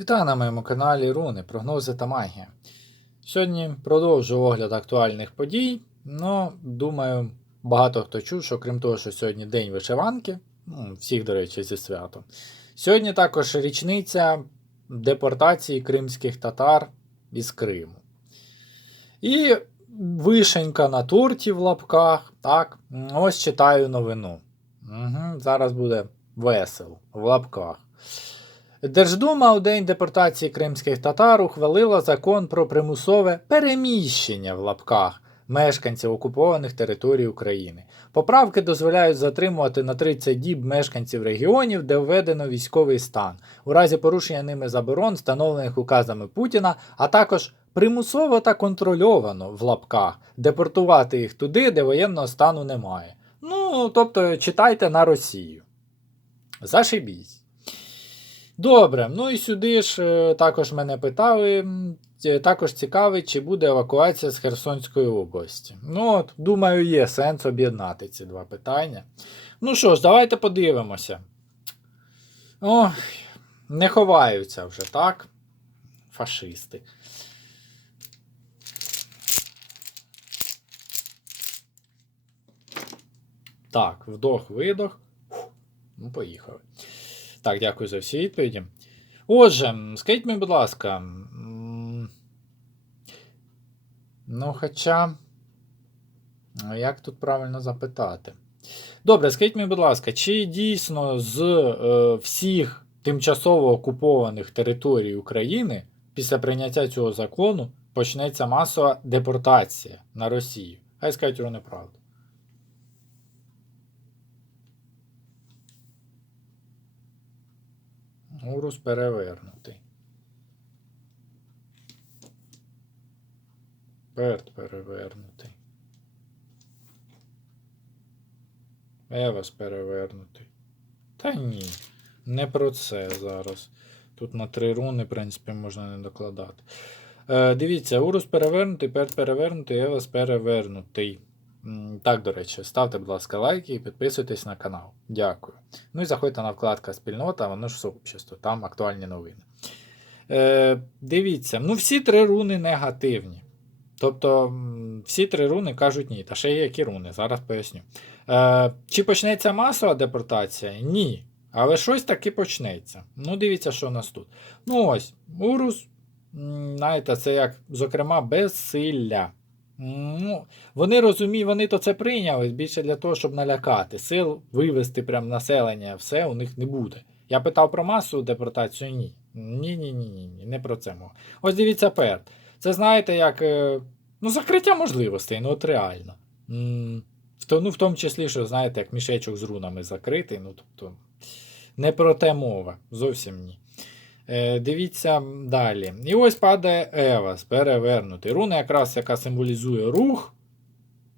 Вітаю на моєму каналі Руни, прогнози та магія. Сьогодні продовжу огляд актуальних подій. Ну, думаю, багато хто чув, що крім того, що сьогодні День вишиванки, ну, всіх, до речі, зі святом. Сьогодні також річниця депортації кримських татар із Криму. І вишенька на торті в лапках. Так, ось читаю новину. Угу, зараз буде весело в лапках. Держдума у день депортації кримських татар ухвалила закон про примусове переміщення в лапках мешканців окупованих територій України. Поправки дозволяють затримувати на 30 діб мешканців регіонів, де введено військовий стан, у разі порушення ними заборон, встановлених указами Путіна, а також примусово та контрольовано в лапках депортувати їх туди, де воєнного стану немає. Ну, тобто читайте на Росію. Зашибісь. Добре, ну і сюди ж е, також мене питали. е, Також цікавить, чи буде евакуація з Херсонської області. Ну, от, думаю, є сенс об'єднати ці два питання. Ну що ж, давайте подивимося. Ох, не ховаються вже, так? Фашисти. Так, вдох, видох. Ну, поїхали. Так, дякую за всі відповіді. Отже, скажіть мені, будь ласка. Ну, хоча. Як тут правильно запитати? Добре, скажіть мені, будь ласка, чи дійсно з е, всіх тимчасово окупованих територій України після прийняття цього закону почнеться масова депортація на Росію? Хай скажуть про неправду. Урус перевернутий. Перт перевернутий. Евас перевернутий. Та ні, не про це зараз. Тут на три руни, в принципі, можна не докладати. Е, дивіться, Урус перевернутий, Перт перевернутий, Евас перевернутий. Так, до речі, ставте, будь ласка, лайки і підписуйтесь на канал. Дякую. Ну і заходьте на вкладка спільнота, воно ж сообщество, там актуальні новини. Е, дивіться, ну всі три руни негативні. Тобто всі три руни кажуть ні. Та ще є які руни, зараз поясню. Е, чи почнеться масова депортація? Ні. Але щось таки почнеться. Ну, дивіться, що у нас тут. Ну ось, Урус, знаєте, це як, зокрема, безсилля. Ну, вони розуміють, вони то це прийняли більше для того, щоб налякати. Сил вивести прям населення, все у них не буде. Я питав про масову депортацію, ні. Ні, ні, ні, не про це мова. Ось дивіться перт. Це знаєте, як. е, Ну, закриття можливостей, ну от реально. Ну, в тому числі, що, знаєте, як мішечок з рунами закритий, ну тобто. Не про те мова. Зовсім ні. Е, дивіться далі. І ось падає Евас, перевернутий. Руна, якраз яка символізує рух.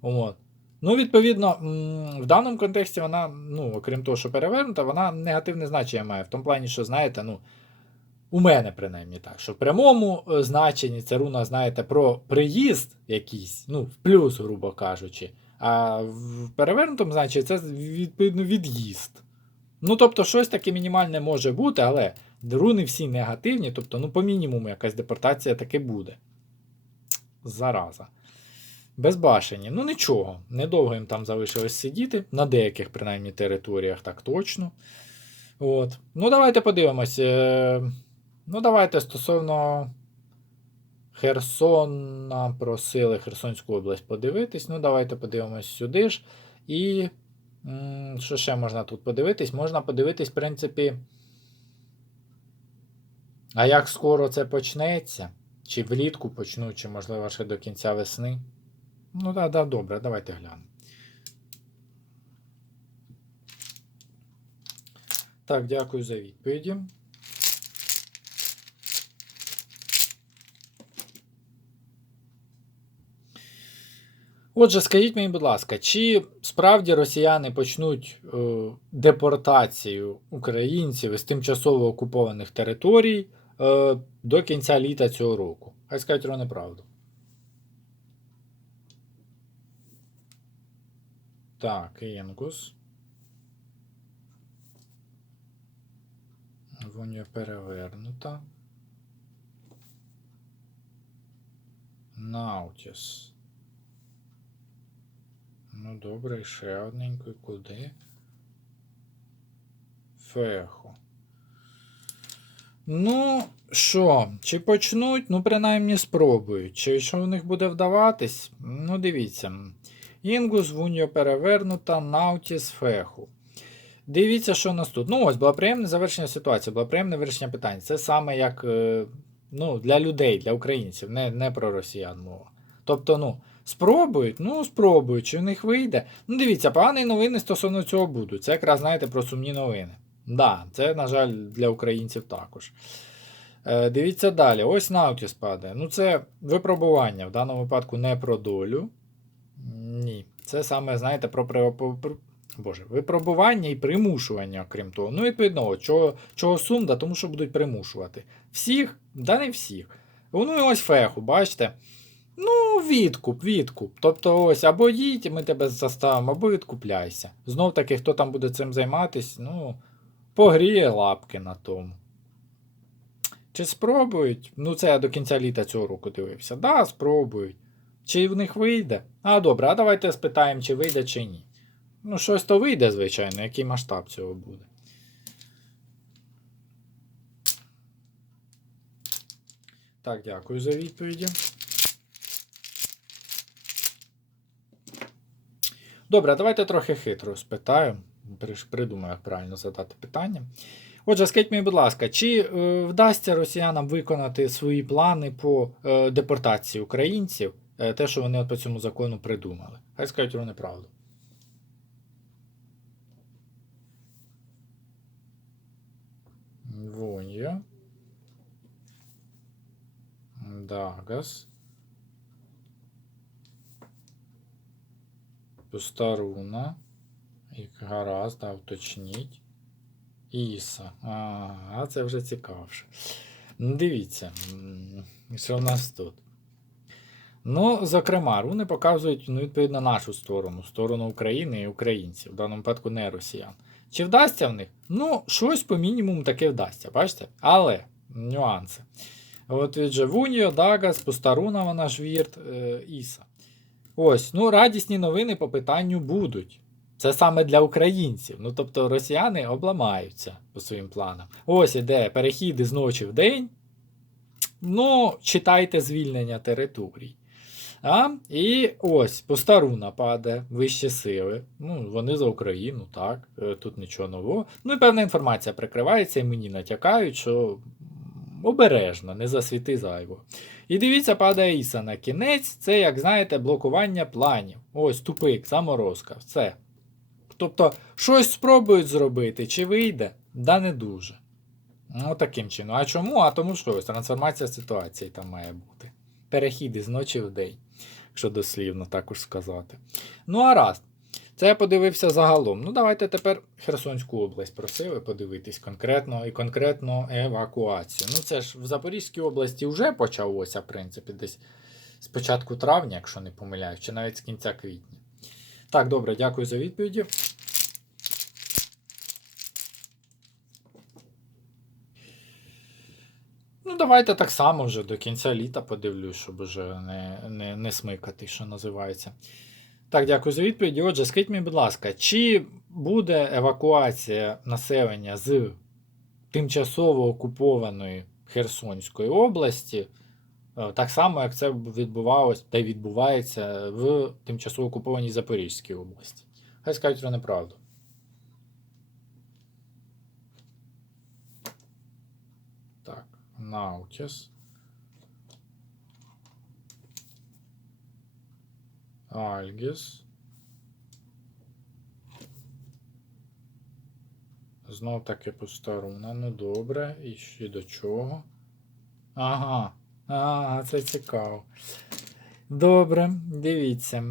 От. Ну, відповідно, в даному контексті вона, ну, окрім того, що перевернута, вона негативне значення має. В тому плані, що, знаєте, ну, у мене принаймні так, що в прямому е, значенні це руна, знаєте, про приїзд якийсь, ну, в плюс, грубо кажучи. А в перевернутому значенні це відповідно від'їзд. Ну, тобто, щось таке мінімальне може бути, але руни всі негативні, тобто, ну, по мінімуму якась депортація таки буде. Зараза. Безбашені. Ну нічого. Недовго їм там залишилось сидіти. На деяких, принаймні, територіях так точно. От. Ну, давайте подивимось. Е, Ну, давайте стосовно Херсона просили Херсонську область подивитись. Ну, давайте подивимось сюди ж. І що ще можна тут подивитись? Можна подивитись, в принципі. А як скоро це почнеться? Чи влітку почнуть, чи, можливо, ще до кінця весни? Ну, да, да, добре, давайте глянемо. Так, дякую за відповіді. Отже, скажіть мені, будь ласка, чи справді росіяни почнуть е, депортацію українців із тимчасово окупованих територій е, до кінця літа цього року. Хай скажуть Роне правду. Так, Інгус. Воня перевернута. Наутіс. Ну добре, ще одненько. Куди? Фехо. Ну, що, чи почнуть? Ну, принаймні спробують. Чи що в них буде вдаватись? Ну, дивіться. Інгус, Вуньо перевернута, Наутіс, Феху. Дивіться, що у нас тут. Ну, ось благоприємне завершення ситуації, благоприємне вирішення питань. Це саме як е, ну, для людей, для українців, не, не про росіян мова. Тобто, ну, спробують, ну, спробують, чи в них вийде. Ну, дивіться, погані новини стосовно цього будуть. Це якраз, знаєте, про сумні новини. Да, це, на жаль, для українців також. Е, дивіться далі. Ось Наутіс падає. Ну, це випробування. В даному випадку не про долю. Ні. Це саме, знаєте, про, про, Боже, випробування і примушування, окрім того. Ну, відповідно, чого, чого сум, да, тому що будуть примушувати. Всіх, да не всіх. Ну і ось феху, бачите? Ну, відкуп, відкуп. Тобто, ось або їдь, ми тебе заставимо, або відкупляйся. Знов таки, хто там буде цим займатись, ну, погріє лапки на тому. Чи спробують? Ну, це я до кінця літа цього року дивився. Да, спробують. Чи в них вийде? А добре, а давайте спитаємо, чи вийде, чи ні. Ну, щось то вийде, звичайно, який масштаб цього буде. Так, дякую за відповіді. Добре, давайте трохи хитро спитаю. Придумаю, як правильно задати питання. Отже, скажіть мені, будь ласка, чи е, вдасться росіянам виконати свої плани по е, депортації українців, е, те, що вони от по цьому закону придумали? Хай скажуть вони правду. Вонья. Дагас. Пустаруна. І гаразд, да, уточніть. Іса. А, це вже цікавше. Ну, дивіться, що в нас тут. Ну, зокрема, руни показують ну, відповідно нашу сторону, сторону України і українців, в даному випадку не росіян. Чи вдасться в них? Ну, щось по мінімуму таки вдасться, бачите? Але нюанси. От від же Вуньо, Дагас, Пустаруна, вона ж Вірт, е, Іса. Ось, ну, радісні новини по питанню будуть. Це саме для українців. Ну, тобто росіяни обламаються по своїм планам. Ось іде перехід із ночі в день. Ну, читайте звільнення територій. А? І ось Постаруна падає, вищі сили. Ну, вони за Україну, так. е, Тут нічого нового. Ну і певна інформація прикривається, і мені натякають, що обережно, не засвіти зайво. І дивіться, падає Іса на кінець. Це, як знаєте, блокування планів. Ось тупик, заморозка. Все. Тобто, щось спробують зробити, чи вийде? Да не дуже. Ну, таким чином. А чому? А тому що ось трансформація ситуації там має бути. Перехід із ночі в день, якщо дослівно також сказати. Ну, а раз. Це я подивився загалом. Ну, давайте тепер Херсонську область просили подивитись конкретно і конкретно евакуацію. Ну, це ж в Запорізькій області вже почалося, в принципі, десь з початку травня, якщо не помиляюсь, чи навіть з кінця квітня. Так, добре, дякую за відповіді. Ну, давайте так само вже до кінця літа подивлюсь, щоб вже не, не, не смикати, що називається. Так, дякую за відповіді. Отже, скажіть мені, будь ласка, чи буде евакуація населення з тимчасово окупованої Херсонської області, так само, як це відбувалось та відбувається в тимчасово окупованій Запорізькій області? Хай скажуть про неправду. Так, Наутіс. Альгіс. Знов таки посторуна. Ну добре. І ще до чого? Ага. Ага, це цікаво. Добре, дивіться.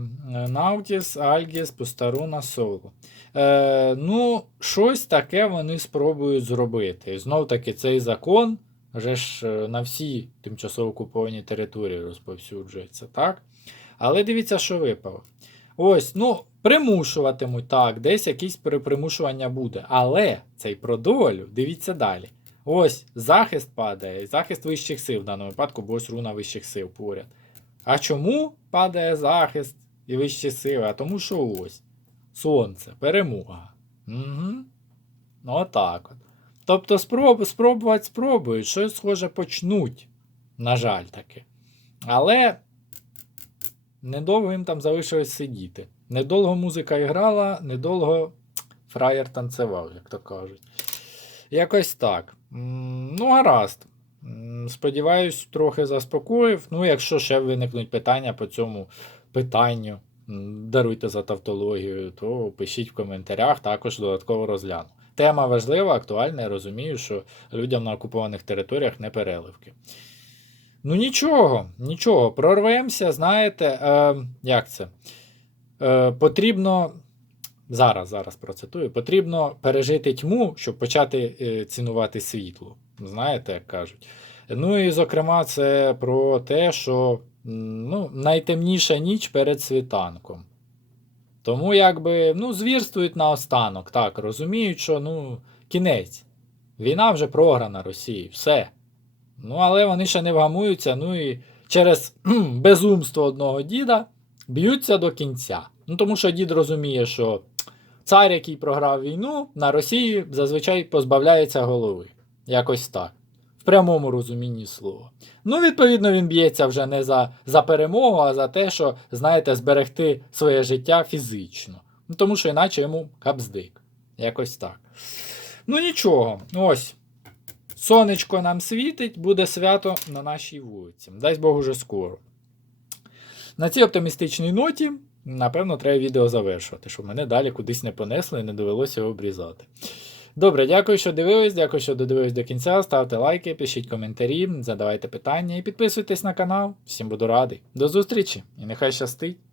Наутіс, Альгіс, Постаруна, Соло. Е, ну, щось таке вони спробують зробити. Знов таки цей закон вже ж е, на всі тимчасово окуповані території розповсюджується, так? Але дивіться, що випало. Ось, ну, примушуватимуть, так, десь якісь при- примушування буде. Але цей про дивіться далі. Ось захист падає, захист вищих сил в даному випадку, бо ось руна вищих сил поряд. А чому падає захист і вищі сили? А тому що ось. Сонце, перемога. Угу. Ну, отак от. Тобто спроб, спробувати спробують, щось схоже почнуть. На жаль, таки. Але недовго їм там залишилось сидіти. Недовго музика грала, недовго фраєр танцював, як то кажуть. Якось так. Ну, гаразд. Сподіваюсь, трохи заспокоїв. Ну, якщо ще виникнуть питання по цьому питанню, даруйте за тавтологію, то пишіть в коментарях, також додатково розгляну. Тема важлива, актуальна, я розумію, що людям на окупованих територіях не переливки. Ну нічого, нічого, прорвемося, знаєте, е, як це? Е, потрібно. Зараз, зараз процитую. Потрібно пережити тьму, щоб почати е, цінувати світло. Знаєте, як кажуть. Ну і зокрема, це про те, що ну, найтемніша ніч перед світанком. Тому якби ну, звірствують наостанок, так, розуміють, що ну, кінець. Війна вже програна Росії, все. Ну, але вони ще не вгамуються, ну і через безумство одного діда б'ються до кінця. Ну, тому що дід розуміє, що цар, який програв війну, на Росії зазвичай позбавляється голови. Якось так. В прямому розумінні слова. Ну, відповідно, він б'ється вже не за, за перемогу, а за те, що, знаєте, зберегти своє життя фізично. Ну, тому що іначе йому капздик. Якось так. Ну нічого, ось. Сонечко нам світить, буде свято на нашій вулиці. Дай Бог уже скоро. На цій оптимістичній ноті, напевно, треба відео завершувати, щоб мене далі кудись не понесло і не довелося його обрізати. Добре, дякую, що дивились, дякую, що додивились до кінця. Ставте лайки, пишіть коментарі, задавайте питання і підписуйтесь на канал. Всім буду радий. До зустрічі і нехай щастить!